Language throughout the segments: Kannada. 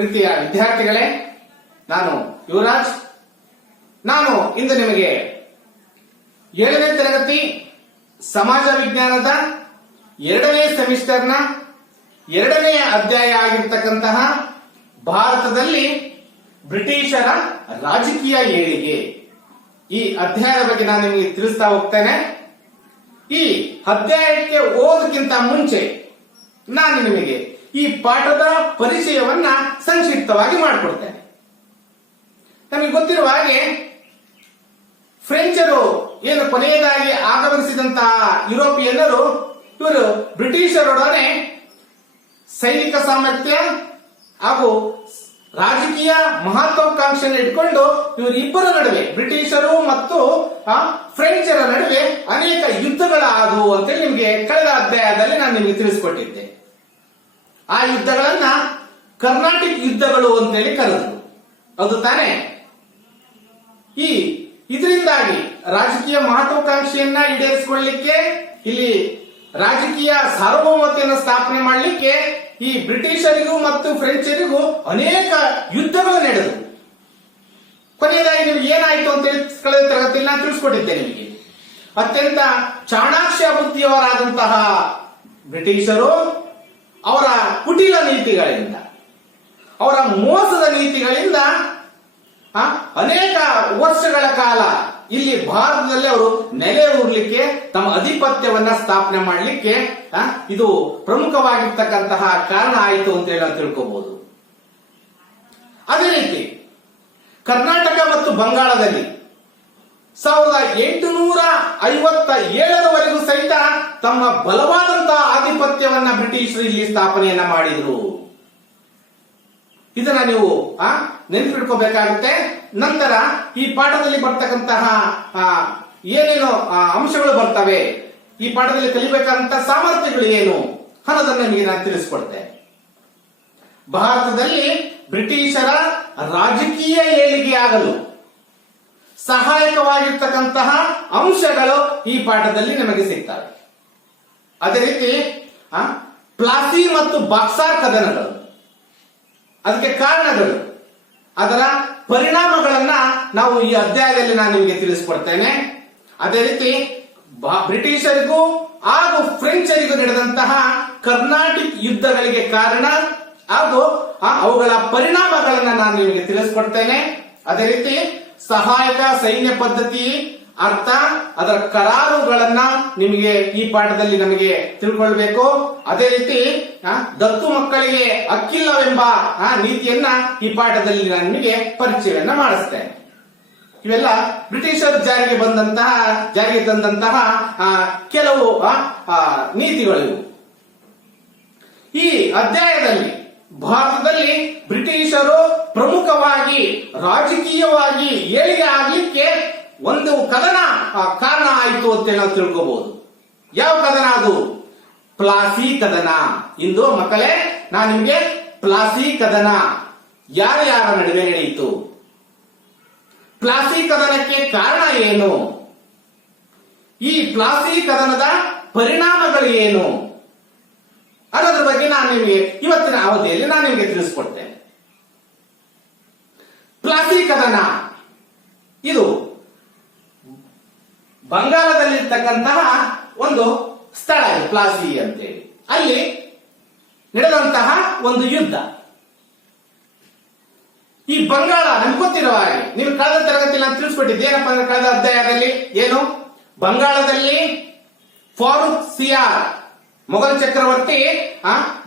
ಪ್ರೀತಿಯ ವಿದ್ಯಾರ್ಥಿಗಳೇ, ನಾನು ಯುವರಾಜ್. ನಾನು ಇಂದು ನಿಮಗೆ 7ನೇ ತರಗತಿ ಸಮಾಜ ವಿಜ್ಞಾನದ 2ನೇ ಸೆಮಿಸ್ಟರ್ನ 2ನೇ ಅಧ್ಯಾಯ ಆಗಿರತಕ್ಕಂತಹ ಭಾರತದಲ್ಲಿ ಬ್ರಿಟಿಷರ ರಾಜಕೀಯ ಏಳಿಗೆ ಈ ಅಧ್ಯಾಯದ ಬಗ್ಗೆ ನಾನು ನಿಮಗೆ ತಿಳಿಸ್ತಾ ಹೋಗ್ತೇನೆ. ಈ ಅಧ್ಯಾಯಕ್ಕೆ ಓದಕ್ಕಿಂತ ಮುಂಚೆ ನಾನು ನಿಮಗೆ ಈ ಪಾಠದ ಪರಿಚಯವನ್ನ ಸಂಕ್ಷಿಪ್ತವಾಗಿ ಮಾಡಿಕೊಡ್ತೇನೆ. ನಮಗೆ ಗೊತ್ತಿರುವ ಹಾಗೆ ಫ್ರೆಂಚರು ಏನು ಕೊನೆಯದಾಗಿ ಆಗಮಿಸಿದಂತಹ ಯುರೋಪಿಯನ್ನರು ಇವರು ಬ್ರಿಟಿಷರೊಡನೆ ಸೈನಿಕ ಸಾಮರ್ಥ್ಯ ಹಾಗೂ ರಾಜಕೀಯ ಮಹತ್ವಾಕಾಂಕ್ಷೆಯನ್ನು ಇಟ್ಕೊಂಡು ಇವರಿಬ್ಬರ ನಡುವೆ ಬ್ರಿಟಿಷರು ಮತ್ತು ಫ್ರೆಂಚರ ನಡುವೆ ಅನೇಕ ಯುದ್ಧಗಳಾದವು ಅಂತೇಳಿ ನಿಮಗೆ ಕಳೆದ ಅಧ್ಯಾಯದಲ್ಲಿ ನಾನು ನಿಮಗೆ ತಿಳಿಸಿಕೊಟ್ಟಿದ್ದೆ. ಆ ಯುದ್ಧಗಳನ್ನ ಕರ್ನಾಟಿಕ್ ಯುದ್ಧಗಳು ಅಂತೇಳಿ ಕರೆದರು, ಅದು ತಾನೇ. ಇದರಿಂದಾಗಿ ರಾಜಕೀಯ ಮಹತ್ವಾಕಾಂಕ್ಷೆಯನ್ನ ಈಡೇರಿಸಿಕೊಳ್ಳಲಿಕ್ಕೆ, ಇಲ್ಲಿ ರಾಜಕೀಯ ಸಾರ್ವಭೌಮತೆಯನ್ನು ಸ್ಥಾಪನೆ ಮಾಡಲಿಕ್ಕೆ ಈ ಬ್ರಿಟಿಷರಿಗೂ ಮತ್ತು ಫ್ರೆಂಚರಿಗೂ ಅನೇಕ ಯುದ್ಧಗಳು ನಡೆದವು. ಕೊನೆಯದಾಗಿ ನಿಮಗೆ ಏನಾಯ್ತು ಅಂತ ಕಳೆದ ತರಗತಿಯಲ್ಲಿ ನಾನು ತಿಳಿಸ್ಕೊಟ್ಟಿದ್ದೆ ನಿಮಗೆ. ಅತ್ಯಂತ ಚಾಣಾಕ್ಷ ಬುದ್ಧಿಯವರಾದಂತಹ ಬ್ರಿಟಿಷರು ಅವರ ಕುಟಿಲ ನೀತಿಗಳಿಂದ, ಅವರ ಮೋಸದ ನೀತಿಗಳಿಂದ ಅನೇಕ ವರ್ಷಗಳ ಕಾಲ ಇಲ್ಲಿ ಭಾರತದಲ್ಲಿ ಅವರು ನೆಲೆ ಊರ್ಲಿಕ್ಕೆ, ತಮ್ಮ ಅಧಿಪತ್ಯವನ್ನ ಸ್ಥಾಪನೆ ಮಾಡಲಿಕ್ಕೆ ಇದು ಪ್ರಮುಖವಾಗಿರ್ತಕ್ಕಂತಹ ಕಾರಣ ಆಯಿತು ಅಂತ ಹೇಳಿ ನಾವು ತಿಳ್ಕೋಬಹುದು. ಅದೇ ರೀತಿ ಕರ್ನಾಟಕ ಮತ್ತು ಬಂಗಾಳದಲ್ಲಿ 1857ರವರೆಗೂ ಸಹಿತ ತಮ್ಮ ಬಲವಾದಂತಹ ಆಧಿಪತ್ಯವನ್ನ ಬ್ರಿಟಿಷರು ಇಲ್ಲಿ ಸ್ಥಾಪನೆಯನ್ನ ಮಾಡಿದ್ರು. ಇದನ್ನ ನೀವು ನೆನಪಿಟ್ಕೋಬೇಕಾಗುತ್ತೆ. ನಂತರ ಈ ಪಾಠದಲ್ಲಿ ಬರ್ತಕ್ಕಂತಹ ಏನೇನು ಅಂಶಗಳು ಬರ್ತವೆ, ಈ ಪಾಠದಲ್ಲಿ ಕಲಿಬೇಕಾದಂತಹ ಸಾಮರ್ಥ್ಯಗಳು ಏನು ಅನ್ನೋದನ್ನ ನಿಮಗೆ ನಾನು ತಿಳಿಸ್ಕೊಡ್ತೇನೆ. ಭಾರತದಲ್ಲಿ ಬ್ರಿಟಿಷರ ರಾಜಕೀಯ ಏಳಿಗೆಯಾಗಲು ಸಹಾಯಕವಾಗಿರ್ತಕ್ಕಂತಹ ಅಂಶಗಳು ಈ ಪಾಠದಲ್ಲಿ ನಮಗೆ ಸಿಗ್ತವೆ. ಅದೇ ರೀತಿ ಪ್ಲಾಸಿ ಮತ್ತು ಬಾಕ್ಸಾರ್ ಕದನಗಳು, ಅದಕ್ಕೆ ಕಾರಣಗಳು, ಅದರ ಪರಿಣಾಮಗಳನ್ನ ನಾವು ಈ ಅಧ್ಯಾಯದಲ್ಲಿ ನಾನು ನಿಮಗೆ ತಿಳಿಸಿಕೊಡ್ತೇನೆ. ಅದೇ ರೀತಿ ಬ್ರಿಟಿಷರಿಗೂ ಹಾಗೂ ಫ್ರೆಂಚರಿಗೂ ನಡೆದಂತಹ ಕರ್ನಾಟಿಕ್ ಯುದ್ಧಗಳಿಗೆ ಕಾರಣ ಹಾಗೂ ಅವುಗಳ ಪರಿಣಾಮಗಳನ್ನ ನಾನು ನಿಮಗೆ ತಿಳಿಸ್ಕೊಡ್ತೇನೆ. ಅದೇ ರೀತಿ ಸಹಾಯಕ ಸೈನ್ಯ ಪದ್ಧತಿ ಅರ್ಥ, ಅದರ ಕರಾರುಗಳನ್ನ ನಿಮಗೆ ಈ ಪಾಠದಲ್ಲಿ ನಮಗೆ ತಿಳ್ಕೊಳ್ಬೇಕು. ಅದೇ ರೀತಿ ದತ್ತು ಮಕ್ಕಳಿಗೆ ಹಕ್ಕಿಲ್ಲವೆಂಬ ನೀತಿಯನ್ನ ಈ ಪಾಠದಲ್ಲಿ ನಾನು ನಿಮಗೆ ಪರಿಚಯವನ್ನ ಮಾಡಿಸ್ತೇನೆ. ಇವೆಲ್ಲ ಬ್ರಿಟಿಷರು ಜಾರಿಗೆ ತಂದಂತಹ ಕೆಲವು ನೀತಿಗಳು. ಈ ಅಧ್ಯಾಯದಲ್ಲಿ ಭಾರತದಲ್ಲಿ ಬ್ರಿಟಿಷರು ಪ್ರಮುಖವಾಗಿ ರಾಜಕೀಯವಾಗಿ ಏಳಿಗೆ ಆಗ್ಲಿಕ್ಕೆ ಒಂದು ಕದನ ಕಾರಣ ಆಯಿತು ಅಂತ ನಾವು ತಿಳ್ಕೋಬಹುದು. ಯಾವ ಕದನ ಅದು? ಪ್ಲಾಸಿ ಕದನ. ಇಂದು ಮಕ್ಕಳೇ ನಾನು ನಿಮಗೆ ಪ್ಲಾಸಿ ಕದನ ಯಾರ್ಯಾರ ನಡುವೆ ನಡೆಯಿತು, ಪ್ಲಾಸಿ ಕದನಕ್ಕೆ ಕಾರಣ ಏನು, ಈ ಪ್ಲಾಸಿ ಕದನದ ಪರಿಣಾಮಗಳು ಏನು ಅನ್ನೋದ್ರ ಬಗ್ಗೆ ನಾನು ನಿಮಗೆ ಇವತ್ತಿನ ಅವಧಿಯಲ್ಲಿ ನಾನು ನಿಮಗೆ ತಿಳಿಸ್ಕೊಡ್ತೇನೆ. ಪ್ಲಾಸಿ ಕದನ ಇದು ಬಂಗಾಳದಲ್ಲಿರ್ತಕ್ಕಂತಹ ಒಂದು ಸ್ಥಳ, ಪ್ಲಾಸಿ ಅಂತೇಳಿ. ಅಲ್ಲಿ ನಡೆದಂತಹ ಒಂದು ಯುದ್ಧ. ಈ ಬಂಗಾಳ ನಮ್ಗೆ ಗೊತ್ತಿರುವ ಹಾಗೆ, ನೀವು ಕಳೆದ ತರಗತಿಯಲ್ಲಿ ನಾನು ತಿಳಿಸ್ಕೊಟ್ಟಿದ್ದೆ. ಏನಪ್ಪ ಅಂದ್ರೆ ಕಳೆದ ಅಧ್ಯಾಯದಲ್ಲಿ ಏನು, ಬಂಗಾಳದಲ್ಲಿ ಫಾರೂಕ್ ಸಿಯಾರ್ ಮೊಘಲ್ ಚಕ್ರವರ್ತಿ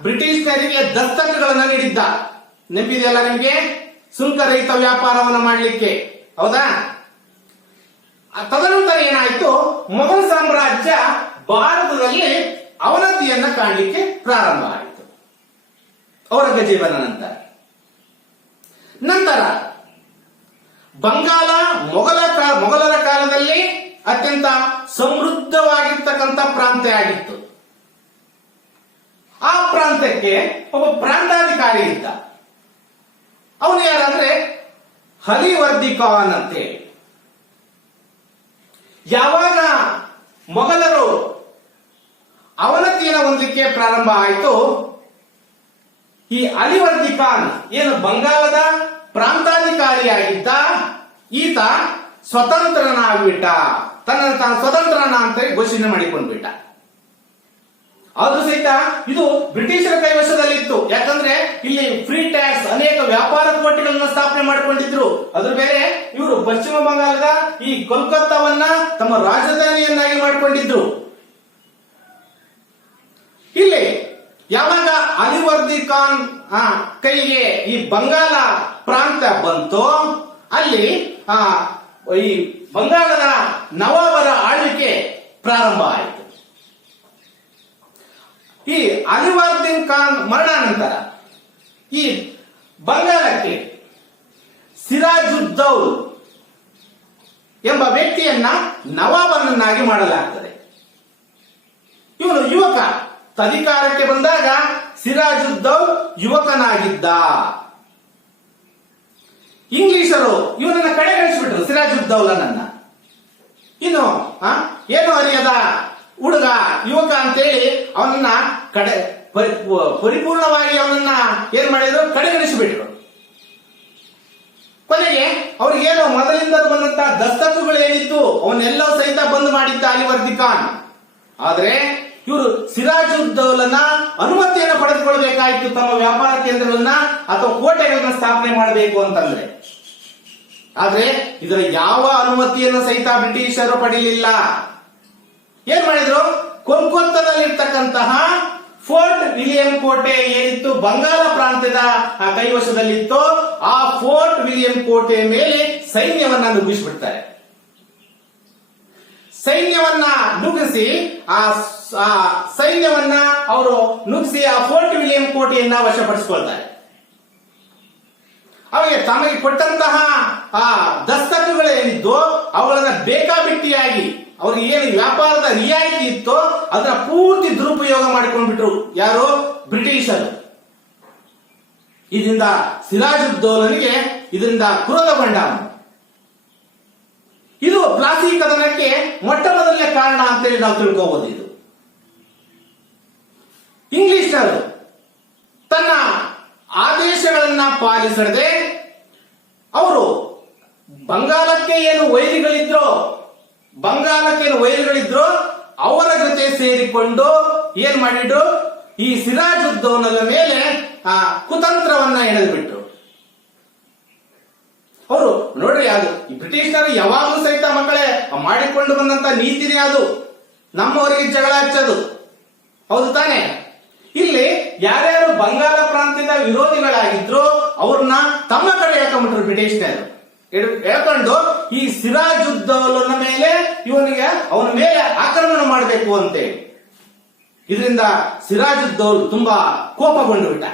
ಬ್ರಿಟಿಷರಿಗೆ ದಸ್ತಕಗಳನ್ನು ನೀಡಿದ್ದ. ನೆನಪಿದೆಯಲ್ಲ ನಿಮಗೆ? ಸುಂಕರಹಿತ ವ್ಯಾಪಾರವನ್ನು ಮಾಡಲಿಕ್ಕೆ, ಹೌದಾ? ತದನಂತರ ಏನಾಯಿತು, ಮೊಘಲ್ ಸಾಮ್ರಾಜ್ಯ ಭಾರತದಲ್ಲಿ ಅವನತಿಯನ್ನ ಕಾಣಲಿಕ್ಕೆ ಪ್ರಾರಂಭ ಆಯಿತು ಔರಂಗಜೇಬನ ನಂತರ. ಬಂಗಾಳ ಮೊಘಲರ ಕಾಲದಲ್ಲಿ ಅತ್ಯಂತ ಸಮೃದ್ಧವಾಗಿರ್ತಕ್ಕಂಥ ಪ್ರಾಂತ್ಯ ಆಗಿತ್ತು. ಆ ಪ್ರಾಂತ್ಯಕ್ಕೆ ಒಬ್ಬ ಪ್ರಾಂತಾಧಿಕಾರಿ ಇದ್ದ. ಅವನು ಯಾರಂದ್ರೆ ಹಲಿವರ್ದಿ ಖಾನ್ ಅಂತೇಳಿ. ಯಾವಾಗ ಮೊಘಲರು ಅವನತಿಯನ್ನು ಹೊಂದಲಿಕ್ಕೆ ಪ್ರಾರಂಭ ಆಯಿತು, ಈ ಅಲಿವರ್ದಿ ಖಾನ್ ಏನು ಬಂಗಾಳದ ಪ್ರಾಂತಾಧಿಕಾರಿಯಾಗಿದ್ದ, ಈತ ಸ್ವತಂತ್ರನಾಗ್ಬಿಟ್ಟ, ತನ್ನನ್ನು ತಾನು ಸ್ವತಂತ್ರನ ಅಂತ ಘೋಷಣೆ ಮಾಡಿಕೊಂಡ್ಬಿಟ್ಟ. ಆದ್ರೂ ಸಹಿತ ಇದು ಬ್ರಿಟಿಷರ ಕೈವಶದಲ್ಲಿತ್ತು. ಯಾಕಂದ್ರೆ ಇಲ್ಲಿ ಫ್ರೀ ಟ್ಯಾಕ್ಸ್, ಅನೇಕ ವ್ಯಾಪಾರ ಕೋಟೆಗಳನ್ನ ಸ್ಥಾಪನೆ ಮಾಡಿಕೊಂಡಿದ್ರು. ಅದ್ರ ಬೇರೆ ಇವರು ಪಶ್ಚಿಮ ಬಂಗಾಳದ ಈ ಕೋಲ್ಕತ್ತಾವನ್ನ ತಮ್ಮ ರಾಜಧಾನಿಯನ್ನಾಗಿ ಮಾಡಿಕೊಂಡಿದ್ರು. ಇಲ್ಲಿ ಯಾವಾಗ ಅಲಿವರ್ದಿ ಖಾನ್ ಕೈಗೆ ಈ ಬಂಗಾಳ ಪ್ರಾಂತ ಬಂತೋ, ಅಲ್ಲಿ ಈ ಬಂಗಾಳದ ನವಾಬರ ಆಳ್ವಿಕೆ ಪ್ರಾರಂಭ ಆಯಿತು. ಈ ಅಲಿವರ್ದಿ ಖಾನ್ ಮರಣಾನಂತರ ಈ ಬಂಗಾಳಕ್ಕೆ ಸಿರಾಜುದ್ದೌಲ್ ಎಂಬ ವ್ಯಕ್ತಿಯನ್ನ ನವಾಬನನ್ನಾಗಿ ಮಾಡಲಾಗ್ತದೆ. ಇವನು ಯುವಕ. ಅಧಿಕಾರಕ್ಕೆ ಬಂದಾಗ ಸಿರಾಜುದ್ದೌಲ್ ಯುವಕನಾಗಿದ್ದ. ಇಂಗ್ಲಿಷರು ಇವನನ್ನ ಕಡೆಗಣಿಸಿಬಿಟ್ರು, ಸಿರಾಜುದ್ದೌಲನನ್ನ. ಇನ್ನು ಏನು ಅರಿಯದ ಹುಡುಗ, ಯುವಕ ಅಂತೇಳಿ ಅವನನ್ನ ಪರಿಪೂರ್ಣವಾಗಿ ಅವನನ್ನ ಏನ್ ಮಾಡಿದ್ರು, ಕಡೆಗಣಿಸಿಬಿಟ್ರು. ಕೊನೆಗೆ ಅವ್ರಿಗೇನು ಮೊದಲಿಂದ ಬಂದಂತ ದಸ್ತಕಗಳು ಏನಿತ್ತು ಅವನ್ನೆಲ್ಲ ಸಹಿತ ಬಂದ್ ಮಾಡಿದ್ದ ಅಲಿವರ್ದಿ ಖಾನ್. ಆದ್ರೆ ಇವರು ಸಿರಾಜುದ್ದೌಲನ ಅನುಮತಿಯನ್ನು ಪಡೆದುಕೊಳ್ಬೇಕಾಯಿತು ತಮ್ಮ ವ್ಯಾಪಾರ ಕೇಂದ್ರಗಳನ್ನ ಅಥವಾ ಕೋಟೆಗಳನ್ನ ಸ್ಥಾಪನೆ ಮಾಡಬೇಕು ಅಂತಂದ್ರೆ. ಆದ್ರೆ ಇದರ ಯಾವ ಅನುಮತಿಯನ್ನು ಸಹಿತ ಬ್ರಿಟಿಷರು ಪಡೆಯಲಿಲ್ಲ. ಏನ್ ಮಾಡಿದ್ರು, ಕೋಲ್ಕತ್ತಾದಲ್ಲಿರ್ತಕ್ಕಂತಹ ಫೋರ್ಟ್ ವಿಲಿಯಂ ಕೋಟೆ ಏನಿತ್ತು ಬಂಗಾಳ ಪ್ರಾಂತ್ಯದ ಕೈವಶದಲ್ಲಿತ್ತು, ಆ ಫೋರ್ಟ್ ವಿಲಿಯಂ ಕೋಟೆ ಮೇಲೆ ಸೈನ್ಯವನ್ನ ನುಗ್ಗಿಸಿಬಿಡ್ತಾರೆ. ಸೈನ್ಯವನ್ನ ನುಗ್ಗಿಸಿ ಅವರು ನುಗ್ಗಿಸಿ ಆ ಫೋರ್ಟ್ ವಿಲಿಯಂ ಕೋಟೆಯನ್ನ ವಶಪಡಿಸಿಕೊಳ್ತಾರೆ. ಅವರಿಗೆ ತಮಗೆ ಕೊಟ್ಟಂತಹ ಆ ದಸ್ತಕಗಳೇನಿದ್ದು ಅವುಗಳನ್ನ ಬೇಕಾಬಿಟ್ಟಿಯಾಗಿ ಅವ್ರಿಗೆ ಏನು ವ್ಯಾಪಾರದ ರಿಯಾಯಿತಿ ಇತ್ತೋ ಅದನ್ನ ಪೂರ್ತಿ ದುರುಪಯೋಗ ಮಾಡಿಕೊಂಡ್ಬಿಟ್ರು. ಯಾರು? ಬ್ರಿಟಿಷರು. ಇದರಿಂದ ಸಿರಾಜುದ್ದೌಲನಿಗೆ ಇದರಿಂದ ಕ್ರೋಧಗೊಂಡ. ಇದು ಪ್ಲಾಸಿ ಕದನಕ್ಕೆ ಮೊಟ್ಟ ಮೊದಲನೇ ಕಾರಣ ಅಂತೇಳಿ ನಾವು ತಿಳ್ಕೋಬಹುದು. ಇದು ಇಂಗ್ಲಿಷರು ತನ್ನ ಆದೇಶಗಳನ್ನ ಪಾಲಿಸದೆ ಅವರು ಬಂಗಾಳಕ್ಕೆ ಏನು ವೈರಿಗಳಿದ್ರೋ ಅವರ ಜೊತೆ ಸೇರಿಕೊಂಡು ಏನ್ ಮಾಡಿದ್ರು, ಈ ಸಿರಾಜುದ್ದೌಲನ ಮೇಲೆ ಕುತಂತ್ರವನ್ನ ಎಳೆದುಬಿಟ್ರು. ಅವರು ನೋಡ್ರಿ, ಅದು ಈ ಬ್ರಿಟಿಷರು ಯಾವಾಗಲೂ ಸಹಿತ ಮಕ್ಕಳೇ ಮಾಡಿಕೊಂಡು ಬಂದಂತ ನೀತಿನೇ ಅದು, ನಮ್ಮವರಿಗೆ ಜಗಳ ಹಚ್ಚೋದು. ಹೌದು ತಾನೆ? ಇಲ್ಲಿ ಯಾರ್ಯಾರು ಬಂಗಾಳ ಪ್ರಾಂತ್ಯದ ವಿರೋಧಿಗಳಾಗಿದ್ರು ಅವ್ರನ್ನ ತಮ್ಮ ಕಡೆ ಹೇಳ್ಕೊಂಡ್ಬಿಟ್ರು ಬ್ರಿಟಿಷರು. ಹೇಳ್ಕೊಂಡು ಈ ಸಿರಾಜುದ್ದೌಲನ ಮೇಲೆ ಅವನ ಮೇಲೆ ಆಕ್ರಮಣ ಮಾಡಬೇಕು ಅಂತೇಳಿ. ಇದರಿಂದ ಸಿರಾಜುದ್ದೌಲ್ ತುಂಬಾ ಕೋಪಗೊಂಡು ಬಿಟ್ಟ.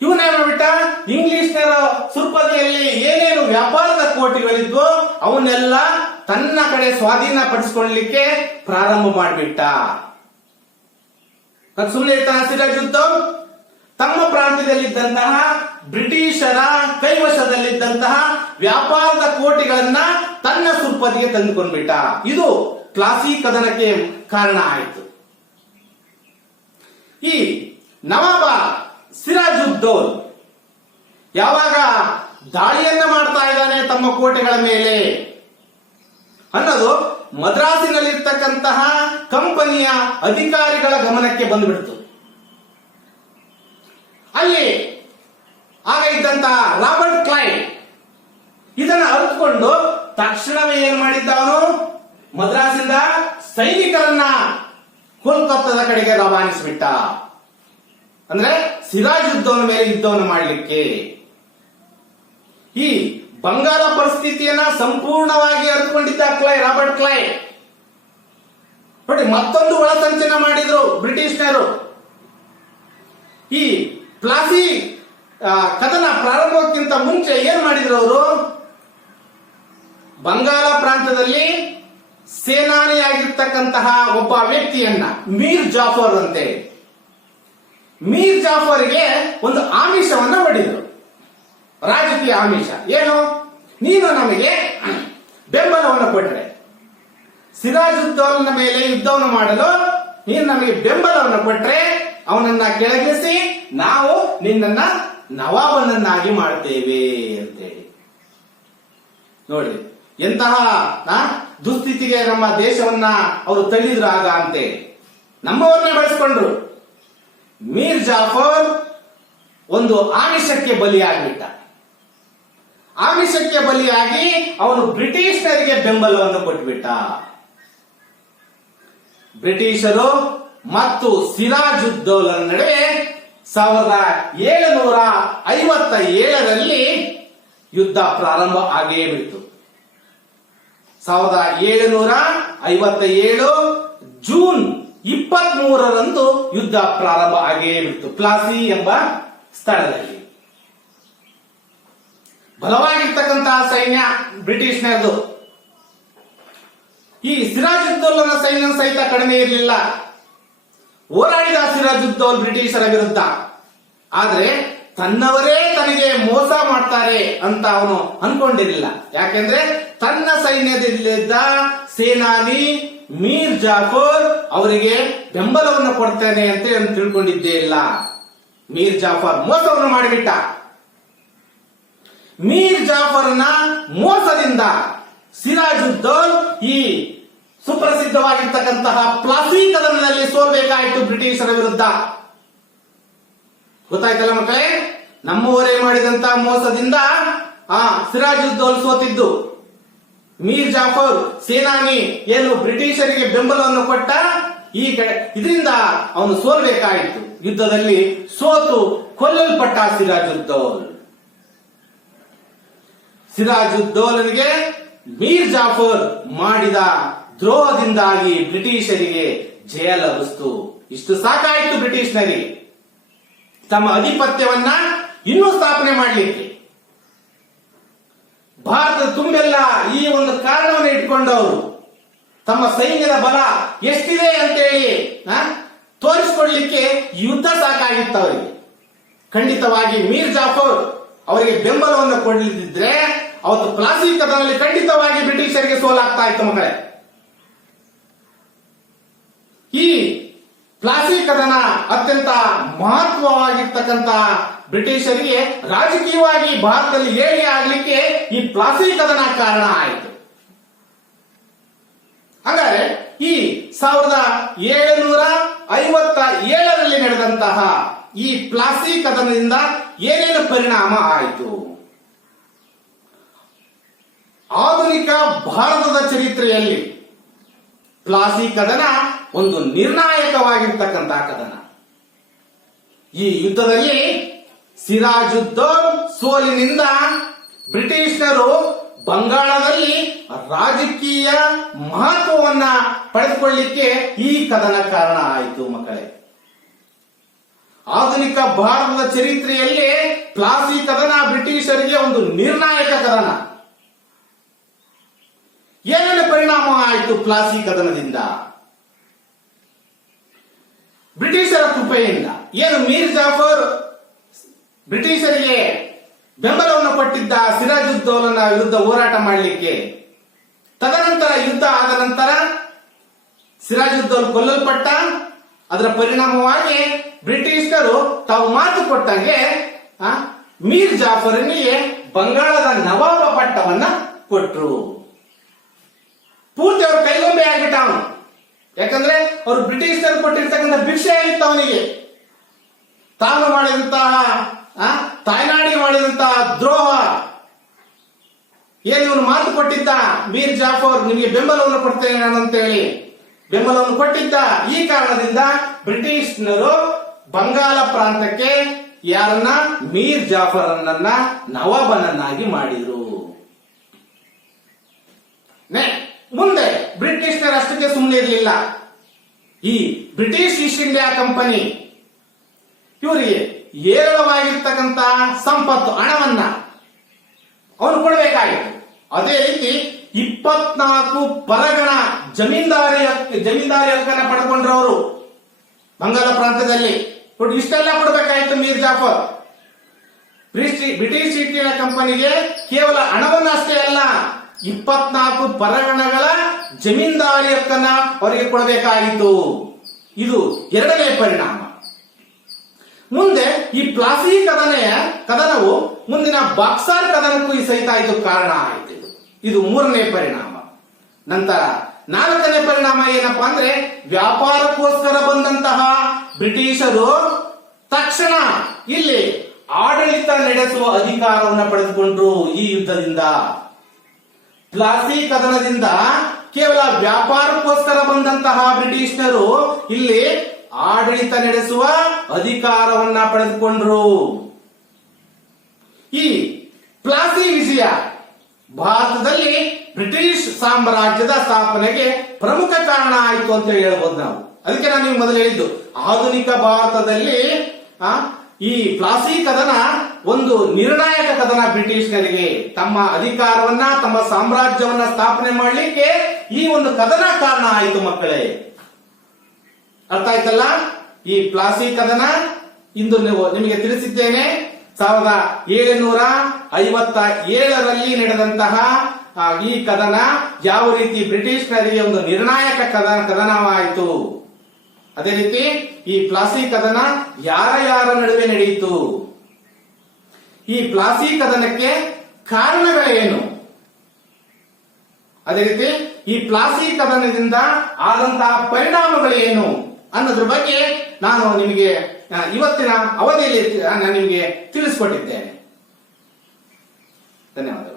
ಇವನೇನ್ಬಿಟ್ಟ, ಇಂಗ್ಲಿಷ್ನರ ಸುರ್ಪದಿಯಲ್ಲಿ ಏನೇನು ವ್ಯಾಪಾರದ ಕೋಟೆಗಳಿದ್ವೋ ಅವನ್ನೆಲ್ಲ ತನ್ನ ಕಡೆ ಸ್ವಾಧೀನ ಪಡಿಸಿಕೊಳ್ಳಲಿಕ್ಕೆ ಪ್ರಾರಂಭ ಮಾಡಿಬಿಟ್ಟ. ಸುಮ್ಮನೆ ಇರ್ತಾನ ಸಿರಾಜುದ್ದೌಲ್? ತಮ್ಮ ಪ್ರಾಂತ್ಯದಲ್ಲಿದ್ದಂತಹ ಬ್ರಿಟಿಷರ ಕೈವಶದಲ್ಲಿದ್ದಂತಹ ವ್ಯಾಪಾರದ ಕೋಟೆಗಳನ್ನ ತನ್ನ ಸುರ್ಪದಿಗೆ ತಂದುಕೊಂಡ್ಬಿಟ್ಟ. ಇದು ಪ್ಲಾಸಿ ಕದನಕ್ಕೆ ಕಾರಣ ಆಯಿತು. ಈ ನವಾಬ ಸಿರಾಜುದ್ದೌಲ್ ಯಾವಾಗ ದಾಳಿಯನ್ನ ಮಾಡ್ತಾ ಇದ್ದಾನೆ ತಮ್ಮ ಕೋಟೆಗಳ ಮೇಲೆ ಅನ್ನೋದು ಮದ್ರಾಸಿನಲ್ಲಿರ್ತಕ್ಕಂತಹ ಕಂಪನಿಯ ಅಧಿಕಾರಿಗಳ ಗಮನಕ್ಕೆ ಬಂದುಬಿಡ್ತು. ಅಲ್ಲಿ ಆಗ ಇದ್ದಂತಹ ರಾಬರ್ಟ್ ಕ್ಲೈವ್ ಇದನ್ನ ಅರಿತುಕೊಂಡು ತಕ್ಷಣವೇ ಏನ್ ಮಾಡಿದ್ದ, ಅವನು ಮದ್ರಾಸಿಂದ ಸೈನಿಕರನ್ನ ಕೋಲ್ಕತ್ತಾದ ಕಡೆಗೆ ರವಾನಿಸಿಬಿಟ್ಟ. ಅಂದ್ರೆ ಸಿರಾಜುದ್ದೌಲನ ಮೇಲೆ ಯುದ್ಧವನ್ನು ಮಾಡಲಿಕ್ಕೆ. ಈ ಬಂಗಾಳ ಪರಿಸ್ಥಿತಿಯನ್ನ ಸಂಪೂರ್ಣವಾಗಿ ಅರಿತುಕೊಂಡಿದ್ದ ರಾಬರ್ಟ್ ಕ್ಲೈವ್ ನೋಡಿ ಮತ್ತೊಂದು ಒಳಸಂಚನ ಮಾಡಿದ್ರು ಬ್ರಿಟಿಷರು. ಈ ಪ್ಲಾಸಿ ಕದನ ಪ್ರಾರಂಭಕ್ಕಿಂತ ಮುಂಚೆ ಏನ್ ಮಾಡಿದ್ರು ಅವರು, ಬಂಗಾಳ ಪ್ರಾಂತದಲ್ಲಿ ಸೇನಾನಿಯಾಗಿರ್ತಕ್ಕಂತಹ ಒಬ್ಬ ವ್ಯಕ್ತಿಯನ್ನ ಮೀರ್ ಜಾಫರ್ ಅಂತೆ, ಮೀರ್ ಜಾಫರ್ಗೆ ಒಂದು ಆಮಿಷವನ್ನ ಹೊಡೆದರು, ರಾಜಕೀಯ ಆಮಿಷ. ಏನು? ನೀನು ನಮಗೆ ಬೆಂಬಲವನ್ನು ಕೊಟ್ಟರೆ ಸಿರಾಜುದ್ದೌಲನ ಮೇಲೆ ಯುದ್ಧವನ್ನು ಮಾಡಲು ನೀನು ನಮಗೆ ಬೆಂಬಲವನ್ನು ಕೊಟ್ರೆ ಅವನನ್ನ ಕೆಳಗಿಳಿಸಿ ನಾವು ನಿನ್ನನ್ನ ನವಾಬನನ್ನಾಗಿ ಮಾಡ್ತೇವೆ ಅಂತೇಳಿ. ನೋಡಿ ಎಂತಹ ದುಸ್ಥಿತಿಗೆ ನಮ್ಮ ದೇಶವನ್ನ ಅವರು ತಳ್ಳಿದ್ರು ಆಗ ಅಂತೆ. ನಮ್ಮವರನ್ನೇ ಬಳಸಿಕೊಂಡ್ರು. ಮೀರ್ ಜಾಫರ್ ಒಂದು ಆಮಿಷಕ್ಕೆ ಬಲಿಯಾಗ್ಬಿಟ್ಟ. ಆಮಿಷಕ್ಕೆ ಬಲಿಯಾಗಿ ಅವನು ಬ್ರಿಟಿಷರಿಗೆ ಬೆಂಬಲವನ್ನು ಕೊಟ್ಬಿಟ್ಟ. ಬ್ರಿಟಿಷರು ಮತ್ತು ಸಿರಾಜುದ್ದೌಲನ ನಡುವೆ 1757ರಲ್ಲಿ ಯುದ್ಧ ಪ್ರಾರಂಭ ಆಗೇ ಬಿಡ್ತು. 1757 ಜೂನ್ 23ರಂದು ಯುದ್ಧ ಪ್ರಾರಂಭ ಆಗೇ ಬಿಡ್ತು. ಪ್ಲಾಸಿ ಎಂಬ ಸ್ಥಳದಲ್ಲಿ ಬಲವಾಗಿರ್ತಕ್ಕಂತಹ ಸೈನ್ಯ ಬ್ರಿಟಿಷ್ನದು. ಈ ಸಿರಾಜುದ್ದೌಲನ ಸೈನ್ಯ ಸಹಿತ ಕಡಿಮೆ ಇರಲಿಲ್ಲ. ಹೋರಾಡಿದ ಸಿರಾಜುದ್ದೌಲ್ ಬ್ರಿಟಿಷರ ವಿರುದ್ಧ. ಆದ್ರೆ ತನ್ನವರೇ ತನಗೆ ಮೋಸ ಮಾಡ್ತಾರೆ ಅಂತ ಅವನು ಅನ್ಕೊಂಡಿರಲಿಲ್ಲ. ಯಾಕೆಂದ್ರೆ ತನ್ನ ಸೈನ್ಯದಲ್ಲಿದ್ದ ಸೇನಾನಿ ಮೀರ್ ಜಾಫರ್ ಅವರಿಗೆ ಬೆಂಬಲವನ್ನು ಕೊಡ್ತೇನೆ ಅಂತ ಅವನು ತಿಳ್ಕೊಂಡಿದ್ದೇ ಇಲ್ಲ. ಮೀರ್ ಜಾಫರ್ ಮೋಸವನ್ನು ಮಾಡಿಬಿಟ್ಟ. ಮೀರ್ ಜಾಫರ್ನ ಮೋಸದಿಂದ ಸಿರಾಜುದ್ದೌಲ್ ಈ ಸುಪ್ರಸಿದ್ಧವಾಗಿರ್ತಕ್ಕಂತಹ ಪ್ಲಾಸಿ ಕದನದಲ್ಲಿ ಸೋಲ್ಬೇಕಾಯಿತು ಬ್ರಿಟಿಷರ ವಿರುದ್ಧ. ಗೊತ್ತಾಯ್ತಲ್ಲ ಮಕ್ಕಳೇ, ನಮ್ಮವರೇ ಮಾಡಿದಂತಹ ಮೋಸದಿಂದ ಸಿರಾಜುದ್ದೌಲ್ ಸೋತಿದ್ದು. ಮೀರ್ ಜಾಫರ್ ಸೇನಾನಿ ಏನು ಬ್ರಿಟಿಷರಿಗೆ ಬೆಂಬಲವನ್ನು ಕೊಟ್ಟ, ಈ ಕಡೆ ಇದರಿಂದ ಅವನು ಸೋಲ್ಬೇಕಾಯಿತು. ಯುದ್ಧದಲ್ಲಿ ಸೋತು ಕೊಲ್ಲಲ್ಪಟ್ಟ ಸಿರಾಜುದ್ದೌಲ್. ಸಿರಾಜುದ್ದೌಲನಿಗೆ ಮೀರ್ ಜಾಫರ್ ಮಾಡಿದ ದ್ರೋಹದಿಂದಾಗಿ ಬ್ರಿಟಿಷರಿಗೆ ಜಯ ಲಭಿಸ್ತು. ಇಷ್ಟು ಸಾಕಾಯಿತು ಬ್ರಿಟಿಷರಿಗೆ ತಮ್ಮ ಅಧಿಪತ್ಯವನ್ನ ಇನ್ನೂ ಸ್ಥಾಪನೆ ಮಾಡಲಿಕ್ಕೆ. ಭಾರತದ ತುಂಬೆಲ್ಲ ಈ ಒಂದು ಕಾರಣವನ್ನು ಇಟ್ಕೊಂಡವರು ತಮ್ಮ ಸೈನ್ಯದ ಬಲ ಎಷ್ಟಿದೆ ಅಂತೇಳಿ ತೋರಿಸಿಕೊಡ್ಲಿಕ್ಕೆ ಯುದ್ಧ ಸಾಕಾಗಿತ್ತು ಅವರಿಗೆ. ಖಂಡಿತವಾಗಿ ಮೀರ್ ಜಾಫರ್ ಅವರಿಗೆ ಬೆಂಬಲವನ್ನು ಕೊಡಲಿದ್ದರೆ ಅವತ್ತು ಪ್ಲಾಸಿ ಕದನದಲ್ಲಿ ಖಂಡಿತವಾಗಿ ಬ್ರಿಟಿಷರಿಗೆ ಸೋಲಾಗ್ತಾ ಇತ್ತು ಮಕ್ಕಳೇ. ಈ ಪ್ಲಾಸಿ ಕದನ ಅತ್ಯಂತ ಮಹತ್ವವಾಗಿರ್ತಕ್ಕಂಥ ಬ್ರಿಟಿಷರಿಗೆ ರಾಜಕೀಯವಾಗಿ ಭಾರತದಲ್ಲಿ ಏಳಿಗೆ ಆಗಲಿಕ್ಕೆ ಈ ಪ್ಲಾಸಿ ಕದನ ಕಾರಣ ಆಯಿತು. ಹಾಗಾದ್ರೆ ಈ 1757ರಲ್ಲಿ ನಡೆದಂತಹ ಈ ಪ್ಲಾಸಿ ಕದನದಿಂದ ಏನೇನು ಪರಿಣಾಮ ಆಯಿತು? ಆಧುನಿಕ ಭಾರತದ ಚರಿತ್ರೆಯಲ್ಲಿ ಪ್ಲಾಸಿ ಕದನ ಒಂದು ನಿರ್ಣಾಯಕವಾಗಿರ್ತಕ್ಕಂತಹ ಕದನ. ಈ ಯುದ್ಧದಲ್ಲಿ ಸಿರಾಜುದ್ದೌಲ್ ಸೋಲಿನಿಂದ ಬ್ರಿಟಿಷರು ಬಂಗಾಳದಲ್ಲಿ ರಾಜಕೀಯ ಮಹತ್ವವನ್ನ ಪಡೆದುಕೊಳ್ಳಲಿಕ್ಕೆ ಈ ಕದನ ಕಾರಣ ಆಯಿತು ಮಕ್ಕಳೇ. ಆಧುನಿಕ ಭಾರತದ ಚರಿತ್ರೆಯಲ್ಲಿ ಪ್ಲಾಸಿ ಕದನ ಬ್ರಿಟಿಷರಿಗೆ ಒಂದು ನಿರ್ಣಾಯಕ ಕದನ. ಏನೇನು ಪರಿಣಾಮ ಆಯಿತು ಪ್ಲಾಸಿ ಕದನದಿಂದ? ಬ್ರಿಟಿಷರ ಕೃಪೆಯಿಂದ ಏನು ಮೀರ್ ಜಾಫರ್ ಬ್ರಿಟಿಷರಿಗೆ ಬೆಂಬಲವನ್ನು ಕೊಟ್ಟಿದ್ದ ಸಿರಾಜುದ್ದೌಲನ ವಿರುದ್ಧ ಹೋರಾಟ ಮಾಡಲಿಕ್ಕೆ. ತದನಂತರ ಯುದ್ಧ ಆದ ನಂತರ ಸಿರಾಜುದ್ದೌಲ್ ಕೊಲ್ಲಲ್ಪಟ್ಟ. ಅದರ ಪರಿಣಾಮವಾಗಿ ಬ್ರಿಟಿಷರು ತಾವು ಮಾತು ಕೊಟ್ಟಂಗೆ ಮೀರ್ ಜಾಫರನಿಗೆ ಬಂಗಾಳದ ನವಾಬ ಪಟ್ಟವನ್ನ ಕೊಟ್ಟರು. ಪೂರ್ತಿ ಅವ್ರ ಕೈಗೊಂಬೆ ಆಗ್ಬಿಟ್ಟ ಅವನು. ಯಾಕಂದ್ರೆ ಅವರು ಬ್ರಿಟಿಷರು ಕೊಟ್ಟಿರ್ತಕ್ಕಂಥ ಭಿಕ್ಷೆ ಆಗಿತ್ತು ಅವನಿಗೆ. ತಾನು ಮಾಡಿದಂತಹ ತಾಯ್ನಾಡಿಗೆ ಮಾಡಿದಂತಹ ದ್ರೋಹ ಏನು ಇವನು ಮಾತು ಕೊಟ್ಟಿದ್ದ ಮೀರ್ ಜಾಫರ್ ನಿಮಗೆ ಬೆಂಬಲವನ್ನು ಕೊಡ್ತೇನೆ ನಾನು ಅಂತೇಳಿ ಬೆಂಬಲವನ್ನು ಕೊಟ್ಟಿದ್ದ. ಈ ಕಾರಣದಿಂದ ಬ್ರಿಟಿಷ್ನರು ಬಂಗಾಳ ಪ್ರಾಂತಕ್ಕೆ ಯಾರನ್ನ ಮೀರ್ ಜಾಫರನ್ನ ನವಾಬನನ್ನಾಗಿ ಮಾಡಿದ್ರು. ಮುಂದೆ ಬ್ರಿಟಿಷ್ನರ ಅಷ್ಟಕ್ಕೆ ಸುಮ್ಮನೆ ಇರಲಿಲ್ಲ. ಈ ಬ್ರಿಟಿಷ್ ಈಸ್ಟ್ ಇಂಡಿಯಾ ಕಂಪನಿ ಇವರಿಗೆ ಏರಳವಾಗಿರ್ತಕ್ಕಂತ ಸಂಪತ್ತು ಹಣವನ್ನ ಅವನು ಕೊಡಬೇಕಾಗಿತ್ತು. ಅದೇ ರೀತಿ 24 ಪರಗಣ ಜಮೀನ್ದಾರಿ ಹಕ್ಕನ್ನ ಪಡೆದುಕೊಂಡ್ರವರು ಬಂಗಾಳ ಪ್ರಾಂತ್ಯದಲ್ಲಿ. ಇಷ್ಟೆಲ್ಲ ಕೊಡಬೇಕಾಗಿತ್ತು Mir Jafar. British East India ಕಂಪನಿಗೆ ಕೇವಲ ಹಣವನ್ನು ಅಷ್ಟೇ ಅಲ್ಲ, 24 ಪರಗಣಗಳ ಜಮೀನ್ದಾರಿ ಹಕ್ಕನ್ನ ಅವರಿಗೆ ಕೊಡಬೇಕಾಗಿತ್ತು. ಇದು ಎರಡನೇ ಪರಿಣಾಮ. ಮುಂದೆ ಈ ಪ್ಲಾಸಿ ಕದನವು ಮುಂದಿನ ಬಾಕ್ಸಾರ್ ಕದನಕ್ಕೂ ಈ ಸಹಿತ ಇದು ಕಾರಣ ಆಯಿತು. ಇದು ಮೂರನೇ ಪರಿಣಾಮ. ನಂತರ ನಾಲ್ಕನೇ ಪರಿಣಾಮ ಏನಪ್ಪಾ ಅಂದ್ರೆ, ವ್ಯಾಪಾರಕ್ಕೋಸ್ಕರ ಬಂದಂತಹ ಬ್ರಿಟಿಷರು ತಕ್ಷಣ ಇಲ್ಲಿ ಆಡಳಿತ ನಡೆಸುವ ಅಧಿಕಾರವನ್ನು ಪಡೆದುಕೊಂಡ್ರು. ಈ ಯುದ್ಧದಿಂದ, ಪ್ಲಾಸಿ ಕದನದಿಂದ ಕೇವಲ ವ್ಯಾಪಾರಕ್ಕೋಸ್ಕರ ಬಂದಂತಹ ಬ್ರಿಟಿಷರು ಇಲ್ಲಿ ಆಡಳಿತ ನಡೆಸುವ ಅಧಿಕಾರವನ್ನ ಪಡೆದುಕೊಂಡ್ರು. ಈ ಪ್ಲಾಸಿ ವಿಜಯ ಭಾರತದಲ್ಲಿ ಬ್ರಿಟಿಷ್ ಸಾಮ್ರಾಜ್ಯದ ಸ್ಥಾಪನೆಗೆ ಪ್ರಮುಖ ಕಾರಣ ಆಯಿತು ಅಂತ ಹೇಳ್ಬೋದು ನಾವು. ಅದಕ್ಕೆ ನಾನು ನಿಮ್ಗೆ ಮೊದಲು ಹೇಳಿದ್ದು, ಆಧುನಿಕ ಭಾರತದಲ್ಲಿ ಈ ಪ್ಲಾಸಿ ಕದನ ಒಂದು ನಿರ್ಣಾಯಕ ಕದನ. ಬ್ರಿಟಿಷರಿಗೆ ತಮ್ಮ ಅಧಿಕಾರವನ್ನ, ತಮ್ಮ ಸಾಮ್ರಾಜ್ಯವನ್ನ ಸ್ಥಾಪನೆ ಮಾಡಲಿಕ್ಕೆ ಈ ಒಂದು ಕದನ ಕಾರಣ ಆಯಿತು ಮಕ್ಕಳೇ. ಅರ್ಥ ಆಯ್ತಲ್ಲ? ಈ ಪ್ಲಾಸಿ ಕದನ ಇಂದು ನಿಮಗೆ ತಿಳಿಸಿದ್ದೇನೆ. 1757ರಲ್ಲಿ ನಡೆದಂತಹ ಈ ಕದನ ಯಾವ ರೀತಿ ಬ್ರಿಟಿಷರಿಗೆ ಒಂದು ನಿರ್ಣಾಯಕ ಕದನವಾಯಿತು. ಅದೇ ರೀತಿ ಈ ಪ್ಲಾಸಿ ಕದನ ಯಾರ ನಡುವೆ ನಡೆಯಿತು, ಈ ಪ್ಲಾಸಿ ಕದನಕ್ಕೆ ಕಾರಣಗಳೇನು, ಅದೇ ರೀತಿ ಈ ಪ್ಲಾಸಿ ಕದನದಿಂದ ಆದಂತಹ ಪರಿಣಾಮಗಳೇನು ಅನ್ನೋದ್ರ ಬಗ್ಗೆ ನಾನು ನಿಮಗೆ ಇವತ್ತಿನ ಅವಧಿಯಲ್ಲಿ ನಾನು ನಿಮಗೆ ತಿಳಿಸಿಕೊಟ್ಟಿದ್ದೇನೆ. ಧನ್ಯವಾದ.